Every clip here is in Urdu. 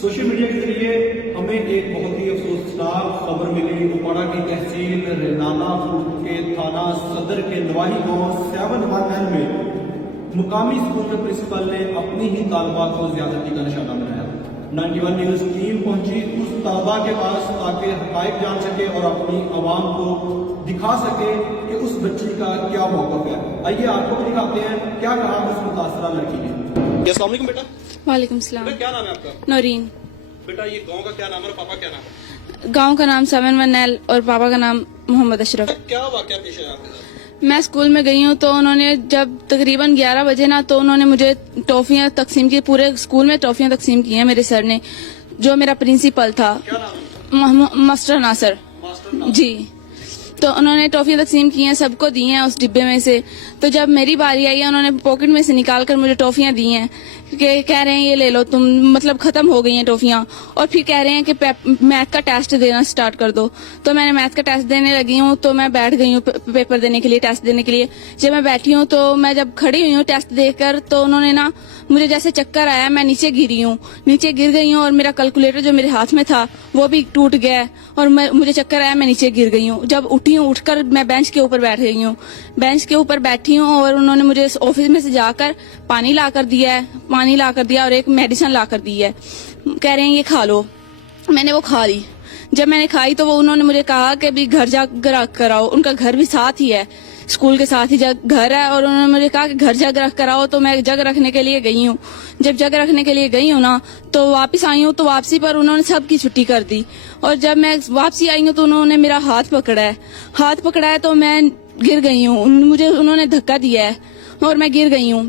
سوشل میڈیا کے ذریعے ہمیں ایک بہت ہی افسوسناک خبر ملی اپاڑہ کی تحصیل رینانہ کے تھانہ صدر کے نواحی گاؤں 7-1L میں مقامی اسکول کے پرنسپل نے اپنی ہی طالبات کو زیادتی کا نشانہ بنایا۔ 91 نیوز ٹیم پہنچی اس طالبہ کے پاس تاکہ حقائق جان سکے اور اپنی عوام کو دکھا سکے کہ اس بچی کا کیا موقف ہے۔ آئیے آپ کو بھی دکھاتے ہیں کیا کہا اس متاثرہ لڑکی نے۔ السلام علیکم بیٹا۔ وعلیکم السلام۔ بیٹا کیا نام ہے آپ کا؟ نورین۔ بیٹا یہ گاؤں کا کیا نام ہے اور پاپا کیا نام ہے؟ گاؤں کا نام 7-1L اور پاپا کا نام محمد اشرف۔ کیا واقعہ پیش ہے آپ کے ساتھ؟ میں اسکول میں گئی ہوں تو انہوں نے جب تقریباً 11 بجے نا تو انہوں نے مجھے ٹافیاں تقسیم کی، پورے اسکول میں ٹافیاں تقسیم کی ہیں میرے سر نے، جو میرا پرنسپل تھا کیا نام ہے؟ ماسٹر ناصر ماسٹر نام۔ جی۔ تو انہوں نے ٹافیاں تقسیم کی ہیں، سب کو دی ہیں اس ڈبے میں سے۔ تو جب میری باری آئی ہے انہوں نے پاکٹ میں سے نکال کر مجھے ٹافیاں دی ہیں کہ کہہ رہے ہیں یہ لے لو تم، مطلب ختم ہو گئی ہیں ٹافیاں، اور پھر کہہ رہے ہیں کہ میتھ کا ٹیسٹ دینا سٹارٹ کر دو۔ تو میں نے میتھ کا ٹیسٹ دینے لگی ہوں تو میں بیٹھ گئی ہوں پیپر دینے کے لیے، ٹیسٹ دینے کے لیے۔ جب میں بیٹھی ہوں تو میں جب کھڑی ہوئی ہوں ٹیسٹ دے کر تو انہوں نے نا مجھے جیسے چکر آیا، میں نیچے گری ہوں اور میرا کیلکولیٹر جو میرے ہاتھ میں تھا وہ بھی ٹوٹ گیا اور مجھے چکر آیا، میں نیچے گر گئی ہوں۔ جب اٹھی ہوں اٹھ کر میں بینچ کے اوپر بیٹھ گئی ہوں، بینچ کے اوپر بیٹھی ہوں اور انہوں نے مجھے آفس میں سے جا کر پانی لا کر دیا اور ایک میڈیسن لا کر دی ہے، کہہ رہے ہیں یہ کھا لو۔ میں نے وہ کھا لی۔ جب میں نے کھائی تو انہوں نے مجھے کہا کہ بھی گھر جا کر آؤ، ان کا گھر بھی ساتھ ہی ہے، اسکول کے ساتھ ہی گھر ہے، اور انہوں نے مجھے کہا کہ گھر جگ رکھ کر آؤ۔ تو میں جگ رکھنے کے لیے گئی ہوں۔ جب جگ رکھنے کے لیے گئی ہوں نا تو واپس آئی ہوں تو واپسی پر انہوں نے سب کی چھٹی کر دی، اور جب میں واپسی آئی ہوں تو انہوں نے میرا ہاتھ پکڑا ہے تو میں گر گئی ہوں، مجھے انہوں نے دھکا دیا ہے اور میں گر گئی ہوں۔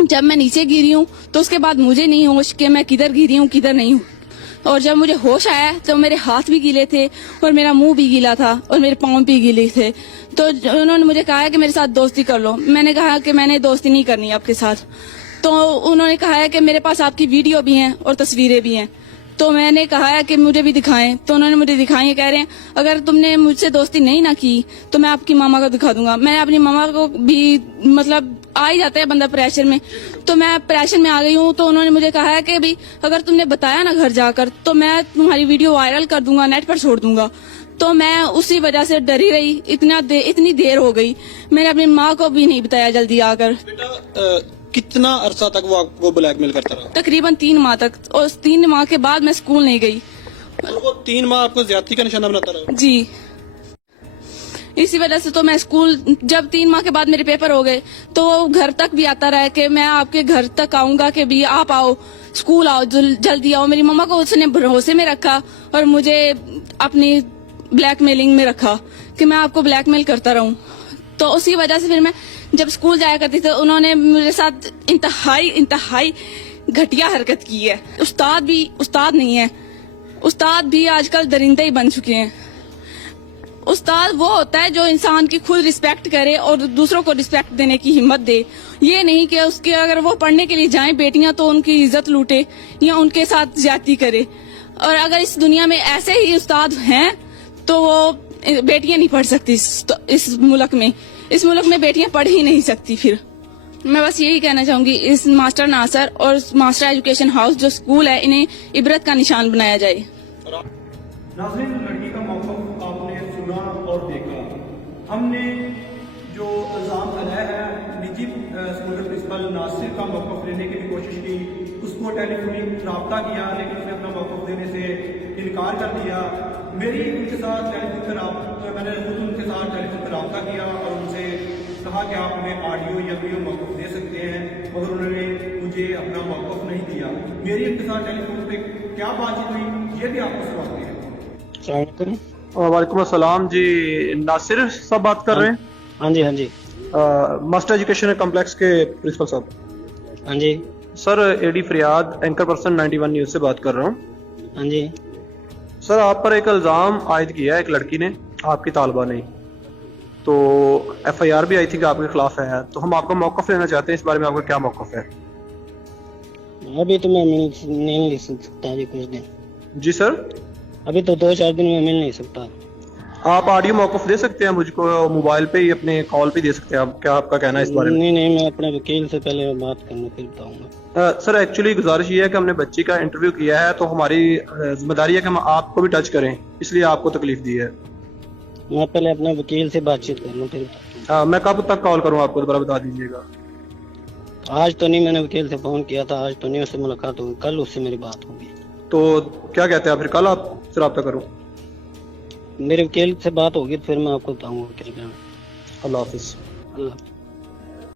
جب میں نیچے گری ہوں تو اس کے بعد مجھے نہیں ہوش کہ میں کدھر گری ہوں کدھر نہیں ہوں، اور جب مجھے ہوش آیا تو میرے ہاتھ بھی گیلے تھے اور میرا منہ بھی گیلا تھا اور میرے پاؤں بھی گیلے تھے۔ تو انہوں نے مجھے کہا کہ میرے ساتھ دوستی کر لو۔ میں نے کہا کہ میں نے دوستی نہیں کرنی آپ کے ساتھ۔ تو انہوں نے کہا کہ میرے پاس آپ کی ویڈیو بھی ہیں اور تصویریں بھی ہیں۔ تو میں نے کہا کہ مجھے بھی دکھائیں، تو انہوں نے مجھے دکھائیں، کہہ رہے ہیں اگر تم نے مجھ سے دوستی نہیں نہ کی تو میں آپ کی ماما کو دکھا دوں گا۔ میں اپنی ماما کو بھی مطلب آ ہی جاتا ہے بندہ پریشر میں، تو میں پریشر میں آ گئی ہوں۔ تو انہوں نے مجھے کہا ہے کہ بھی اگر تم نے بتایا نا گھر جا کر تو میں تمہاری ویڈیو وائرل کر دوں گا، نیٹ پر چھوڑ دوں گا۔ تو میں اسی وجہ سے ڈری رہی، اتنی دیر ہو گئی، میں نے اپنی ماں کو بھی نہیں بتایا جلدی آ کر۔ بیٹا کتنا عرصہ تک وہ آپ کو بلیک میل کرتا رہا؟ تقریباً 3 ماہ تک، اور 3 ماہ کے بعد میں اسکول نہیں گئی۔ اور وہ 3 ماہ آپ کو زیادتی کا نشانہ بناتا رہا؟ جی، اسی وجہ سے تو میں اسکول، جب 3 ماہ کے بعد میرے پیپر ہو گئے تو وہ گھر تک بھی آتا رہا کہ میں آپ کے گھر تک آؤں گا کہ بھی آپ آؤ، اسکول آؤ، جلدی آؤ۔ میری ماما کو اس نے بھروسے میں رکھا اور مجھے اپنی بلیک میلنگ میں رکھا کہ میں آپ کو بلیک میل کرتا رہوں۔ تو اسی وجہ سے پھر میں جب اسکول جایا کرتی تھی انہوں نے میرے ساتھ انتہائی گھٹیا حرکت کی ہے۔ استاد بھی استاد نہیں ہے، استاد بھی آج کل درندے ہی بن چکے ہیں۔ استاد وہ ہوتا ہے جو انسان کی خود رسپیکٹ کرے اور دوسروں کو رسپیکٹ دینے کی ہمت دے، یہ نہیں کہ اس کے اگر وہ پڑھنے کے لیے جائیں بیٹیاں تو ان کی عزت لوٹے یا ان کے ساتھ زیادتی کرے۔ اور اگر اس دنیا میں ایسے ہی استاد ہیں تو وہ بیٹیاں نہیں پڑھ سکتی اس ملک میں بیٹیاں پڑھ ہی نہیں سکتی۔ پھر میں بس یہی کہنا چاہوں گی اس ماسٹر ناصر اور ماسٹر ایجوکیشن ہاؤس جو اسکول ہے انہیں عبرت کا نشان بنایا جائے۔ ناظرین، لڑکی کا موقف آپ نے سنا اور دیکھا۔ ہم نے جو الزام لگایا ہے نجی اسکول کے پرنسپل ناصر کا موقف لینے کی بھی کوشش کی، اس کو ٹیلی فونک رابطہ کیا لیکن اس نے اپنا موقف دینے سے انکار کر دیا۔ میں نے خود ان کے ساتھ ٹیلی فون پر رابطہ کیا اور ان سے کہا کہ آپ ہمیں آڈیو یا ویڈیو موقف دے سکتے ہیں، مگر انہوں نے مجھے اپنا موقف نہیں دیا۔ میری ان کے ساتھ ٹیلی فون پہ کیا بات چیت ہوئی یہ بھی آپ کو سناتے ہیں۔ السلام علیکم۔ وعلیکم السلام جی، ناصر صاحب بات کر رہے ہیں؟ ہاں جی ہاں جی ماسٹر ایجوکیشن کمپلیکس کے پرنسپل صاحب؟ ہاں جی سر، اے ڈی فریاد، اینکر پرسن 91 نیوز سے بات کر رہا ہوں۔ ہاں جی سر، آپ پر ایک الزام عائد کیا ہے ایک لڑکی نے، آپ کی طالبہ نے، تو ایف آئی آر بھی آئی تھی کہ آپ کے خلاف ہے، تو ہم آپ کا موقف لینا چاہتے ہیں، اس بارے میں آپ کا کیا موقف ہے؟ ابھی تو میں نہیں لکھ سکتا ابھی کچھ دن۔ جی سر؟ ابھی تو 2-4 دن میں مل نہیں سکتا۔ آپ آڈیو موقف دے سکتے ہیں مجھ کو، موبائل پہ ہی اپنے کال پہ دے سکتے ہیں آپ، کیا آپ کا کہنا ہے اس بارے میں؟ نہیں میں اپنے وکیل سے پہلے بات کرنا پھر بتاؤں گا۔ سر ایکچولی گزارش یہ ہے کہ ہم نے بچی کا انٹرویو کیا ہے تو ہماری ذمہ داری ہے کہ ہم آپ کو بھی ٹچ کریں، اس لیے آپ کو تکلیف دی ہے. میں پہلے اپنے وکیل سے بات چیت کر لوں پھر بتاتا ہوں. میں کب تک کال کروں آپ کو دوبارہ بتا دیجیے گا. آج تو نہیں، میں نے وکیل سے فون کیا تھا، آج تو نہیں اس سے ملاقات ہوگی، کل اس سے میری بات ہوگی. تو کیا کہتے ہیں پھر کل آپ سے رابطہ کروں؟ میرے وکیل سے بات ہوگی پھر میں آپ کو بتاؤں گا کیا کرنا. اللہ حافظ. اللہ